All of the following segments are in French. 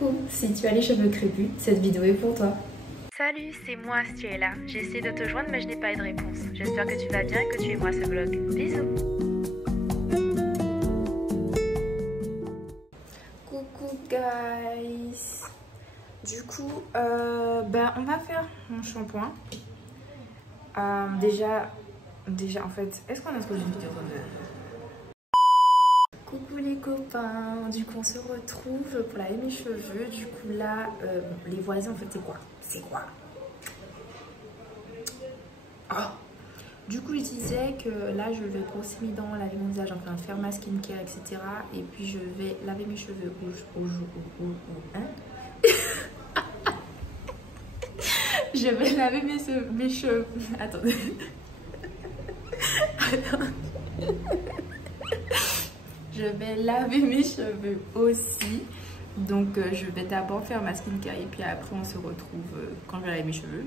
Coucou, si tu as les cheveux crépus, cette vidéo est pour toi. Salut, c'est moi si tu es là. J'ai essayé de te joindre mais je n'ai pas eu de réponse. J'espère que tu vas bien et que tu aimeras ce vlog. Bisous. Coucou guys. Du coup, on va faire mon shampoing. Déjà en fait, est-ce qu'on a trouvé une vidéo de... Coucou les copains, du coup on se retrouve pour laver mes cheveux. Du coup là, les voisins en fait c'est quoi oh. Du coup je disais que là je vais brosser mes dents, laver mon visage, enfin faire ma skincare etc. Et puis je vais laver mes cheveux je vais laver mes cheveux. Attendez. Je vais laver mes cheveux aussi. Donc je vais d'abord faire ma skincare et puis après on se retrouve quand je vais laver mes cheveux.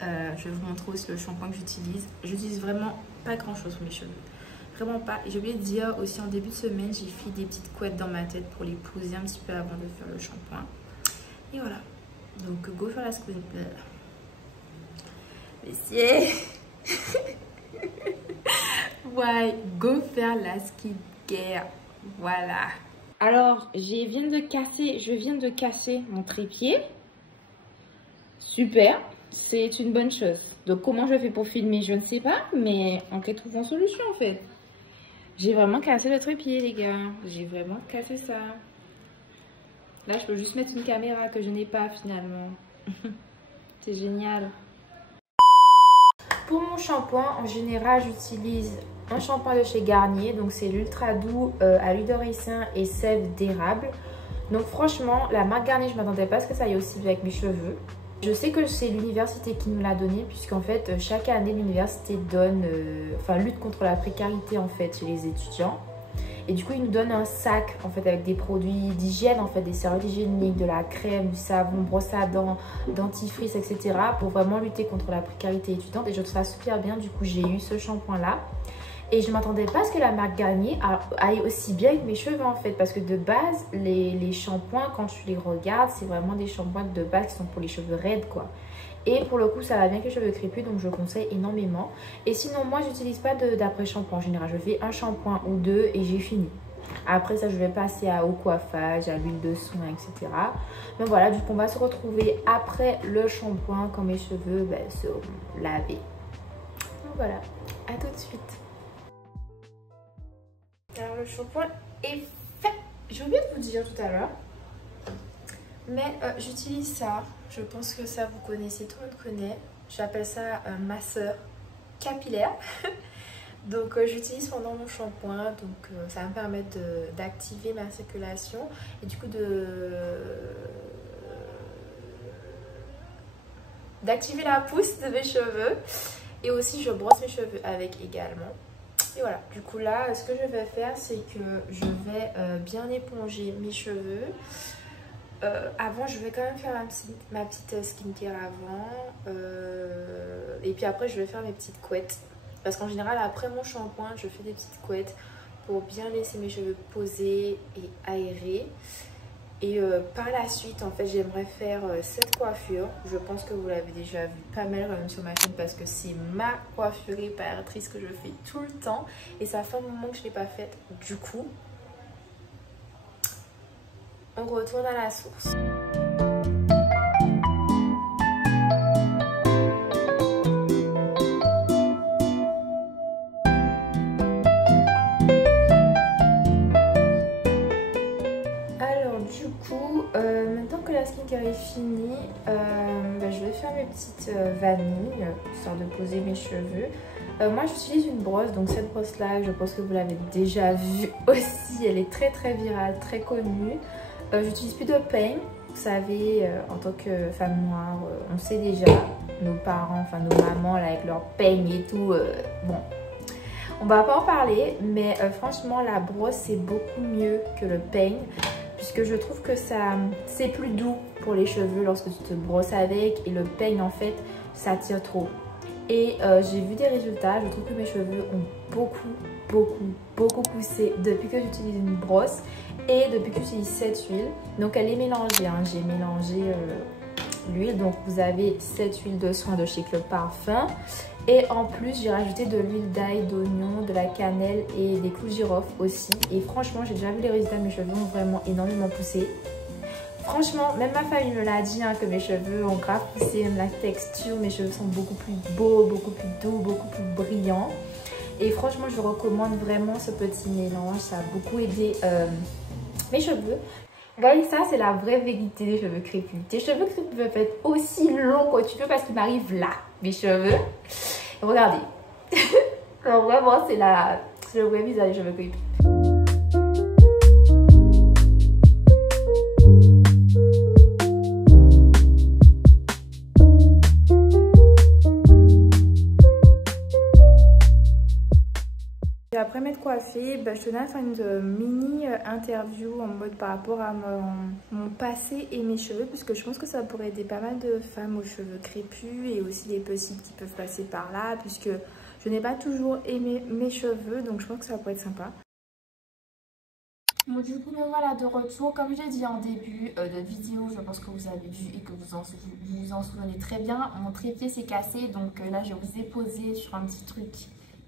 Je vais vous montrer aussi le shampoing que j'utilise. J'utilise vraiment pas grand chose pour mes cheveux. Vraiment pas. Et j'ai oublié de dire aussi en début de semaine, j'ai fait des petites couettes dans ma tête pour les poser un petit peu avant de faire le shampoing. Et voilà. Donc go faire la skincare. Messieurs. Ouais, go faire la skincare. Voilà. Alors, je viens de casser mon trépied. Super, c'est une bonne chose. Donc, comment je fais pour filmer, je ne sais pas, mais on peut trouver une solution en fait. J'ai vraiment cassé le trépied, les gars. J'ai vraiment cassé ça. Là, je peux juste mettre une caméra que je n'ai pas finalement. C'est génial. Pour mon shampoing, en général, j'utilise un shampoing de chez Garnier. Donc, c'est l'Ultra Doux à l'huile de ricin et sève d'érable. Donc, franchement, la marque Garnier, je ne m'attendais pas à ce que ça aille aussi bien avec mes cheveux. Je sais que c'est l'université qui nous l'a donné, puisqu'en fait, chaque année, l'université donne, lutte contre la précarité en fait chez les étudiants. Et du coup, ils nous donnent un sac en fait avec des produits d'hygiène, en fait, des serviettes hygiéniques, de la crème, du savon, brosse à dents, dentifrice, etc. pour vraiment lutter contre la précarité étudiante. Et je trouve ça super bien. Du coup, j'ai eu ce shampoing-là. Et je ne m'attendais pas à ce que la marque Garnier aille aussi bien avec mes cheveux en fait. Parce que de base, les shampoings, quand tu les regardes, c'est vraiment des shampoings de base qui sont pour les cheveux raides quoi. Et pour le coup, ça va bien avec les cheveux crépus, donc je conseille énormément. Et sinon, moi, j'utilise pas d'après-shampoing en général. Je fais un shampoing ou deux et j'ai fini. Après ça, je vais passer au coiffage, à l'huile de soin, etc. Mais voilà, du coup, on va se retrouver après le shampoing quand mes cheveux seront lavés. Donc voilà, à tout de suite. Alors, le shampoing est fait. J'ai oublié de vous dire tout à l'heure. Mais j'utilise ça, je pense que ça vous connaissez, tout le monde connaît. J'appelle ça masseur capillaire. Donc j'utilise pendant mon shampoing, donc ça va me permettre d'activer ma circulation et du coup d'activer la pousse de mes cheveux. Et aussi je brosse mes cheveux avec également. Et voilà, du coup là, ce que je vais faire, c'est que je vais bien éponger mes cheveux. Avant, je vais quand même faire ma petite skincare avant. Et puis après, je vais faire mes petites couettes. Parce qu'en général, après mon shampoing, je fais des petites couettes pour bien laisser mes cheveux posés et aérés. Et par la suite, en fait, j'aimerais faire cette coiffure. Je pense que vous l'avez déjà vu pas mal quand même sur ma chaîne parce que c'est ma coiffure réparatrice que je fais tout le temps. Et ça fait un moment que je ne l'ai pas faite. Du coup, on retourne à la source. Alors du coup, maintenant que la skincare est finie, je vais faire mes petites vanilles, histoire de poser mes cheveux. Moi j'utilise une brosse, donc cette brosse là, je pense que vous l'avez déjà vue aussi, elle est très très virale, très connue. J'utilise plus de peigne, vous savez, en tant que femme noire, on sait déjà, nos parents, enfin nos mamans là, avec leurs peignes et tout, bon, on va pas en parler, mais franchement la brosse c'est beaucoup mieux que le peigne, puisque je trouve que c'est plus doux pour les cheveux lorsque tu te brosses avec, et le peigne en fait ça tire trop. et j'ai vu des résultats. Je trouve que mes cheveux ont beaucoup poussé depuis que j'utilise une brosse et depuis que j'utilise cette huile. Donc elle est mélangée, hein. J'ai mélangé l'huile, donc vous avez cette huile de soin de chez Club Parfum et en plus j'ai rajouté de l'huile d'ail, d'oignon, de la cannelle et des clous de girofle aussi. Et franchement j'ai déjà vu les résultats, mes cheveux ont vraiment énormément poussé. Franchement, même ma famille me l'a dit, hein, que mes cheveux ont grave poussé, même la texture, mes cheveux sont beaucoup plus beaux, beaucoup plus doux, beaucoup plus brillants. Et franchement, je recommande vraiment ce petit mélange, ça a beaucoup aidé mes cheveux. Regardez, ça c'est la vraie vérité des cheveux crépus. Tes cheveux crépus peuvent être aussi longs que tu veux parce qu'ils m'arrivent là, mes cheveux. Regardez. Alors vraiment, c'est le vrai visage des cheveux crépus. Après m'être coiffée, je tenais à faire une mini interview en mode par rapport à mon passé et mes cheveux, puisque je pense que ça pourrait aider pas mal de femmes aux cheveux crépus et aussi les petites qui peuvent passer par là, puisque je n'ai pas toujours aimé mes cheveux, donc je pense que ça pourrait être sympa. Bon, du coup me voilà de retour. Comme j'ai dit en début de vidéo, je pense que vous avez vu et que vous vous en souvenez très bien, mon trépied s'est cassé, donc là je vous ai posé sur un petit truc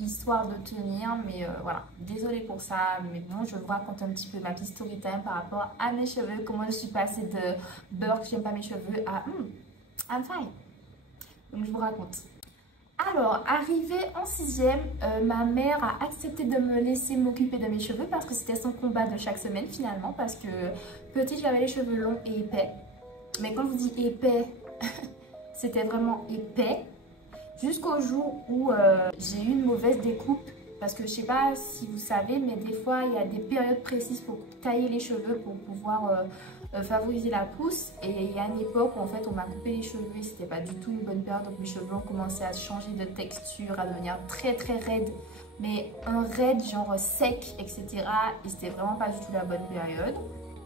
histoire de tenir, mais voilà, désolée pour ça, mais bon, je vous raconte un petit peu ma petite story time par rapport à mes cheveux, comment je suis passée de beurre que j'aime pas mes cheveux à I'm fine. Donc je vous raconte. Alors, arrivée en 6e, ma mère a accepté de me laisser m'occuper de mes cheveux parce que c'était son combat de chaque semaine finalement, parce que petite j'avais les cheveux longs et épais, mais quand je vous dis épais, c'était vraiment épais. Jusqu'au jour où j'ai eu une mauvaise découpe, parce que je sais pas si vous savez, mais des fois il y a des périodes précises pour tailler les cheveux pour pouvoir favoriser la pousse. Et il y a une époque où en fait on m'a coupé les cheveux et c'était pas du tout une bonne période, donc mes cheveux ont commencé à changer de texture, à devenir très raides, mais un raide genre sec, etc. Et c'était vraiment pas du tout la bonne période.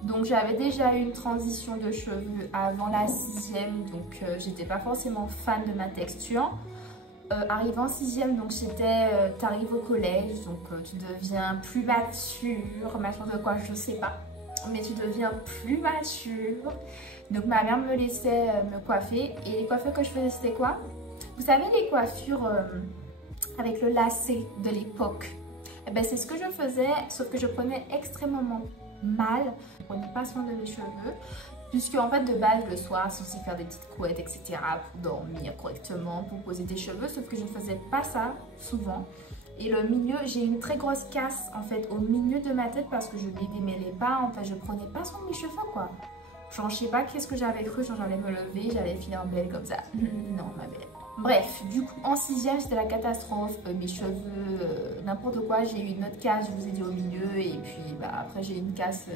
Donc j'avais déjà eu une transition de cheveux avant la 6e, donc j'étais pas forcément fan de ma texture. Arrivé en 6e, donc t'arrives au collège, donc tu deviens plus mature, machin de quoi je sais pas, mais tu deviens plus mature. Donc ma mère me laissait me coiffer, et les coiffures que je faisais c'était quoi? Vous savez les coiffures avec le lacet de l'époque? Eh ben, c'est ce que je faisais, sauf que je prenais extrêmement mal, je prenais pas soin de mes cheveux. Puisque en fait de base le soir censé faire des petites couettes etc pour dormir correctement, pour poser des cheveux, sauf que je ne faisais pas ça souvent. Et le milieu, j'ai une très grosse casse en fait au milieu de ma tête parce que je ne démêlais pas, en fait je prenais pas soin de mes cheveux quoi. Genre je sais pas qu'est-ce que j'avais cru, genre j'allais me lever, j'allais finir belle comme ça. Non ma belle. Bref, du coup en 6e c'était la catastrophe, mes cheveux, n'importe quoi. J'ai eu une autre casse, je vous ai dit au milieu, et puis après j'ai eu une casse...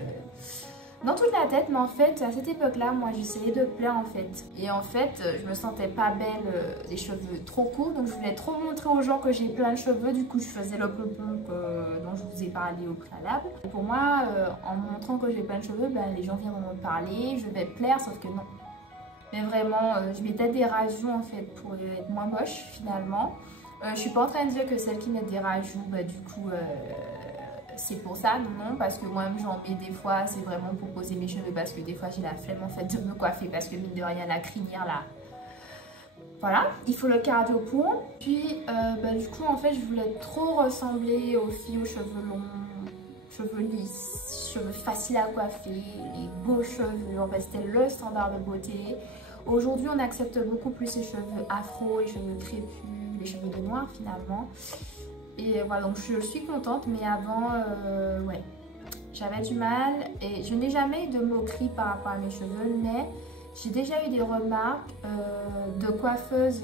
dans toute la tête, mais en fait à cette époque là moi j'essayais de plaire en fait, et en fait je me sentais pas belle des cheveux trop courts, donc je voulais trop montrer aux gens que j'ai plein de cheveux. Du coup je faisais le pompon dont je vous ai parlé au préalable. Et pour moi en montrant que j'ai plein de cheveux, les gens viendront me parler, je vais plaire, sauf que non. Mais vraiment je mettais des rajouts en fait pour être moins moche finalement. Je suis pas en train de dire que celles qui mettent des rajouts du coup c'est pour ça, non, parce que moi-même j'en mets des fois, c'est vraiment pour poser mes cheveux, parce que des fois j'ai la flemme en fait de me coiffer, parce que mine de rien la crinière là, voilà, il faut le cardio pour. Puis du coup en fait je voulais trop ressembler aux filles aux cheveux longs, cheveux lisses, cheveux faciles à coiffer, les beaux cheveux, en fait c'était le standard de beauté. Aujourd'hui on accepte beaucoup plus les cheveux afro, les cheveux crépus, les cheveux de noir finalement. Et voilà, donc je suis contente, mais avant, ouais, j'avais du mal. Et je n'ai jamais eu de moquerie par rapport à mes cheveux, mais j'ai déjà eu des remarques de coiffeuses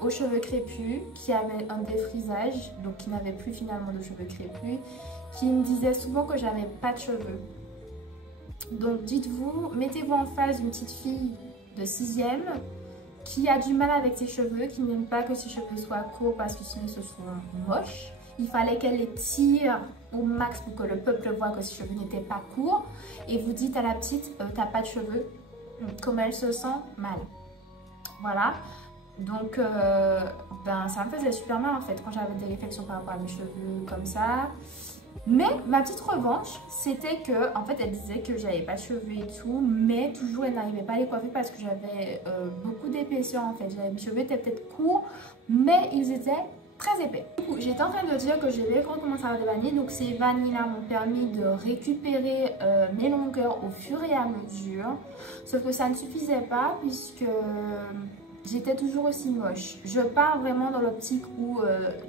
aux cheveux crépus qui avaient un défrisage, donc qui n'avaient plus finalement de cheveux crépus, qui me disaient souvent que j'avais pas de cheveux. Donc dites-vous, mettez-vous en face d'une petite fille de 6e qui a du mal avec ses cheveux, qui n'aime pas que ses cheveux soient courts parce que sinon ce sont moches. Il fallait qu'elle les tire au max pour que le peuple voit que ses cheveux n'étaient pas courts. Et vous dites à la petite, t'as pas de cheveux. Comme elle se sent mal. Voilà. Donc ben, ça me faisait super mal en fait quand j'avais des réflexions par rapport à mes cheveux comme ça. Mais ma petite revanche, c'était que, en fait, elle disait que j'avais pas de cheveux et tout, mais toujours elle n'arrivait pas à les coiffer parce que j'avais beaucoup d'épaisseur en fait. Mes cheveux étaient peut-être courts, mais ils étaient très épais. Du coup, j'étais en train de dire que je vais recommencer à avoir des vanilles, donc ces vanilles-là m'ont permis de récupérer mes longueurs au fur et à mesure. Sauf que ça ne suffisait pas puisque j'étais toujours aussi moche. Je pars vraiment dans l'optique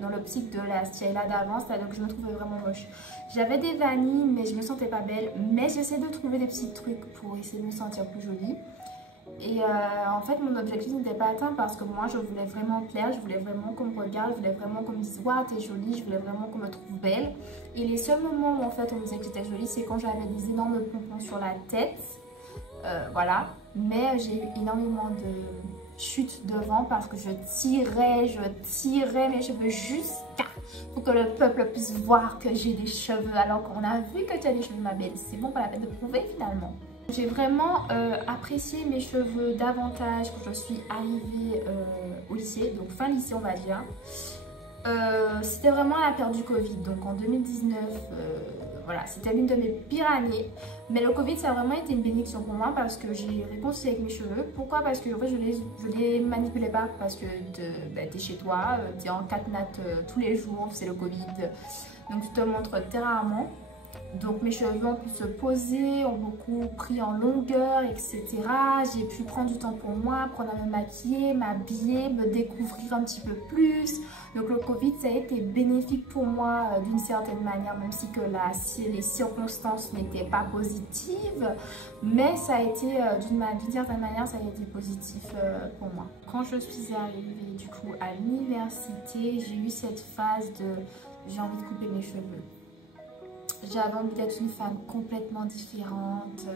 dans l'optique de la Stiela d'avant, c'est-à-dire que je me trouvais vraiment moche. J'avais des vanilles, mais je me sentais pas belle. Mais j'essaie de trouver des petits trucs pour essayer de me sentir plus jolie. Et en fait, mon objectif n'était pas atteint parce que moi, je voulais vraiment plaire, je voulais vraiment qu'on me regarde, je voulais vraiment qu'on me dise « Waouh, t'es jolie », je voulais vraiment qu'on me trouve belle. Et les seuls moments où en fait on me disait que j'étais jolie, c'est quand j'avais des énormes pompons sur la tête. Voilà. Mais j'ai eu énormément de chute devant parce que je tirais mes cheveux jusqu'à pour que le peuple puisse voir que j'ai des cheveux alors qu'on a vu que tu as des cheveux, ma belle. C'est bon, pas la peine de prouver finalement. J'ai vraiment apprécié mes cheveux davantage quand je suis arrivée au lycée, donc fin lycée on va dire. C'était vraiment à la période du Covid, donc en 2019, voilà, c'était l'une de mes pires années. Mais le Covid, ça a vraiment été une bénédiction pour moi parce que j'ai réconcilié avec mes cheveux. Pourquoi? Parce que en fait, je les manipulais pas parce que t'es chez toi, t'es en catenat tous les jours, c'est le Covid. Donc tu te montres très rarement. Donc mes cheveux ont pu se poser, ont beaucoup pris en longueur, etc. J'ai pu prendre du temps pour moi, apprendre à me maquiller, m'habiller, me découvrir un petit peu plus. Donc le Covid, ça a été bénéfique pour moi d'une certaine manière, même si que les circonstances n'étaient pas positives. Mais ça a été, d'une certaine manière, ça a été positif pour moi. Quand je suis arrivée du coup à l'université, j'ai eu cette phase de j'ai envie de couper mes cheveux. J'avais envie d'être une femme complètement différente,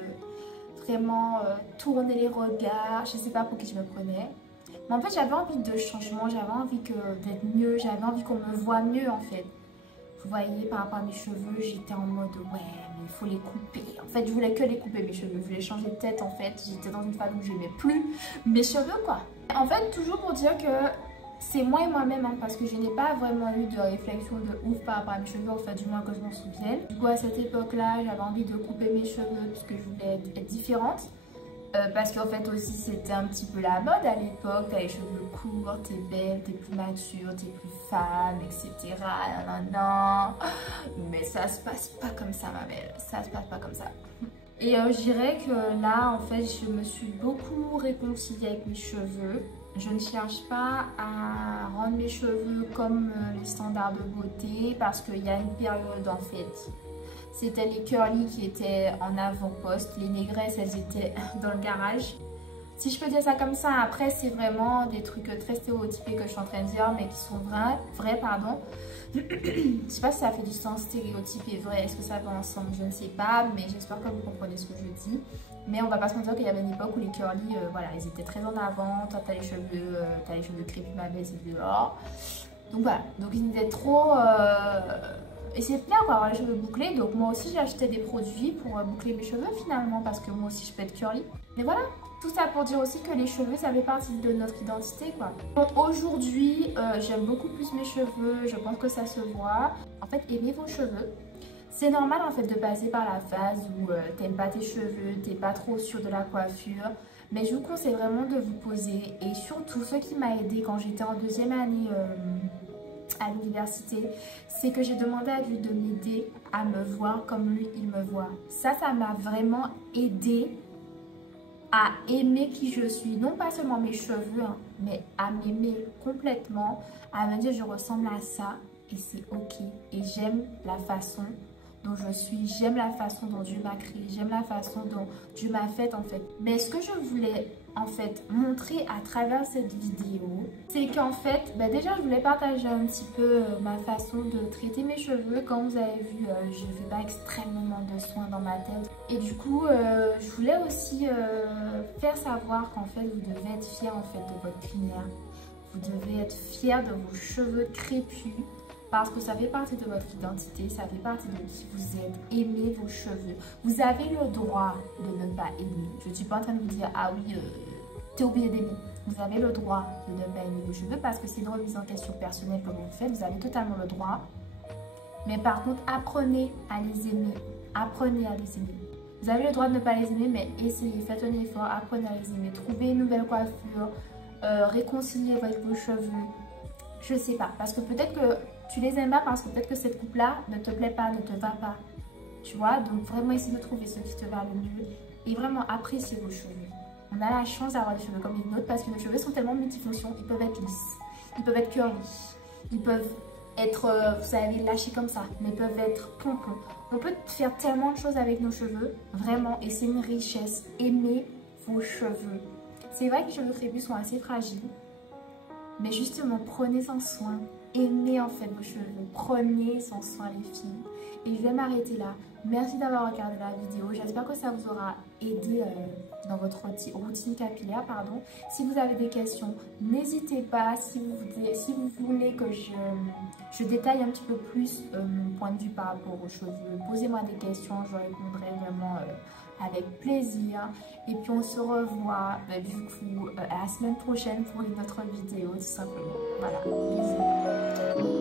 vraiment tourner les regards, je ne sais pas pour qui je me prenais. Mais en fait, j'avais envie de changement, j'avais envie d'être mieux, j'avais envie qu'on me voit mieux en fait. Vous voyez, par rapport à mes cheveux, j'étais en mode ouais, mais il faut les couper. En fait, je voulais que les couper mes cheveux, je voulais changer de tête en fait. J'étais dans une phase où j'aimais plus mes cheveux quoi. En fait, toujours pour dire que c'est moi et moi-même, hein, parce que je n'ai pas vraiment eu de réflexion de ouf par rapport à mes cheveux, enfin du moins que je m'en souvienne. Du coup à cette époque-là, j'avais envie de couper mes cheveux parce que je voulais être différente. Parce qu'en fait aussi c'était un petit peu la mode à l'époque, t'as les cheveux courts, t'es belle, t'es plus mature, t'es plus femme, etc. Mais ça se passe pas comme ça ma belle, ça se passe pas comme ça. Et je dirais que là en fait je me suis beaucoup réconciliée avec mes cheveux. Je ne cherche pas à rendre mes cheveux comme les standards de beauté parce qu'il y a une période en fait. C'était les curly qui étaient en avant-poste, les négresses elles étaient dans le garage. Si je peux dire ça comme ça, après c'est vraiment des trucs très stéréotypés que je suis en train de dire mais qui sont vrais pardon. Je sais pas si ça fait du sens, stéréotype et vrai, est-ce que ça va ensemble, je ne sais pas, mais j'espère que vous comprenez ce que je dis. Mais on va pas se mentir qu'il y avait une époque où les curly, voilà, ils étaient très en avant. Toi, t'as les cheveux crépus, ma belle, c'est dehors. Donc voilà, donc ils étaient trop... Et c'est bien quoi, avoir les cheveux bouclés. Donc moi aussi, j'ai acheté des produits pour boucler mes cheveux finalement, parce que moi aussi, je peux être curly. Mais voilà, tout ça pour dire aussi que les cheveux, ça fait partie de notre identité quoi. Aujourd'hui, j'aime beaucoup plus mes cheveux, je pense que ça se voit. En fait, aimez vos cheveux. C'est normal en fait de passer par la phase où t'aimes pas tes cheveux, t'es pas trop sûr de la coiffure. Mais je vous conseille vraiment de vous poser. Et surtout, ce qui m'a aidé quand j'étais en deuxième année à l'université, c'est que j'ai demandé à lui de m'aider à me voir comme lui, il me voit. Ça m'a vraiment aidé à aimer qui je suis. Non pas seulement mes cheveux, hein, mais à m'aimer complètement, à me dire je ressemble à ça et c'est ok. Et j'aime la façon dont je suis, j'aime la façon dont Dieu m'a créé, j'aime la façon dont Dieu m'a faite en fait. Mais ce que je voulais en fait montrer à travers cette vidéo, c'est qu'en fait, déjà je voulais partager un petit peu ma façon de traiter mes cheveux. Comme vous avez vu, je ne fais pas extrêmement de soins dans ma tête. Et du coup, je voulais aussi faire savoir qu'en fait, vous devez être fiers en fait de votre crinière. Vous devez être fiers de vos cheveux crépus. Parce que ça fait partie de votre identité, ça fait partie de qui vous êtes. Aimez vos cheveux. Vous avez le droit de ne pas aimer. Je ne suis pas en train de vous dire, ah oui, t'es obligé d'aimer. vous avez le droit de ne pas aimer vos cheveux parce que c'est une remise en question personnelle que vous faites, vous avez totalement le droit. Mais par contre, apprenez à les aimer. Apprenez à les aimer. Vous avez le droit de ne pas les aimer, mais essayez, faites un effort, apprenez à les aimer. Trouvez une nouvelle coiffure, réconciliez avec vos cheveux. Je sais pas, parce que peut-être que tu les aimes pas, parce que peut-être que cette coupe-là ne te plaît pas, ne te va pas. Tu vois, donc vraiment essayer de trouver ce qui te va le mieux et vraiment apprécier vos cheveux. On a la chance d'avoir des cheveux comme les nôtres parce que nos cheveux sont tellement multifonctions. Ils peuvent être lisses, ils peuvent être curly, ils peuvent être, vous savez, lâchés comme ça, mais ils peuvent être pompons. On peut faire tellement de choses avec nos cheveux, vraiment, et c'est une richesse. Aimez vos cheveux. C'est vrai que les cheveux crépus sont assez fragiles, mais justement, prenez-en soin. Aimez en fait vos cheveux. Prenez en soin les filles. Et je vais m'arrêter là. Merci d'avoir regardé la vidéo. J'espère que ça vous aura aidé dans votre routine capillaire. Pardon. Si vous avez des questions, n'hésitez pas. Si vous voulez que je détaille un petit peu plus mon point de vue par rapport aux cheveux, posez-moi des questions. Je répondrai vraiment avec plaisir. Et puis on se revoit du coup à la semaine prochaine pour une autre vidéo tout simplement. Voilà. Bisous.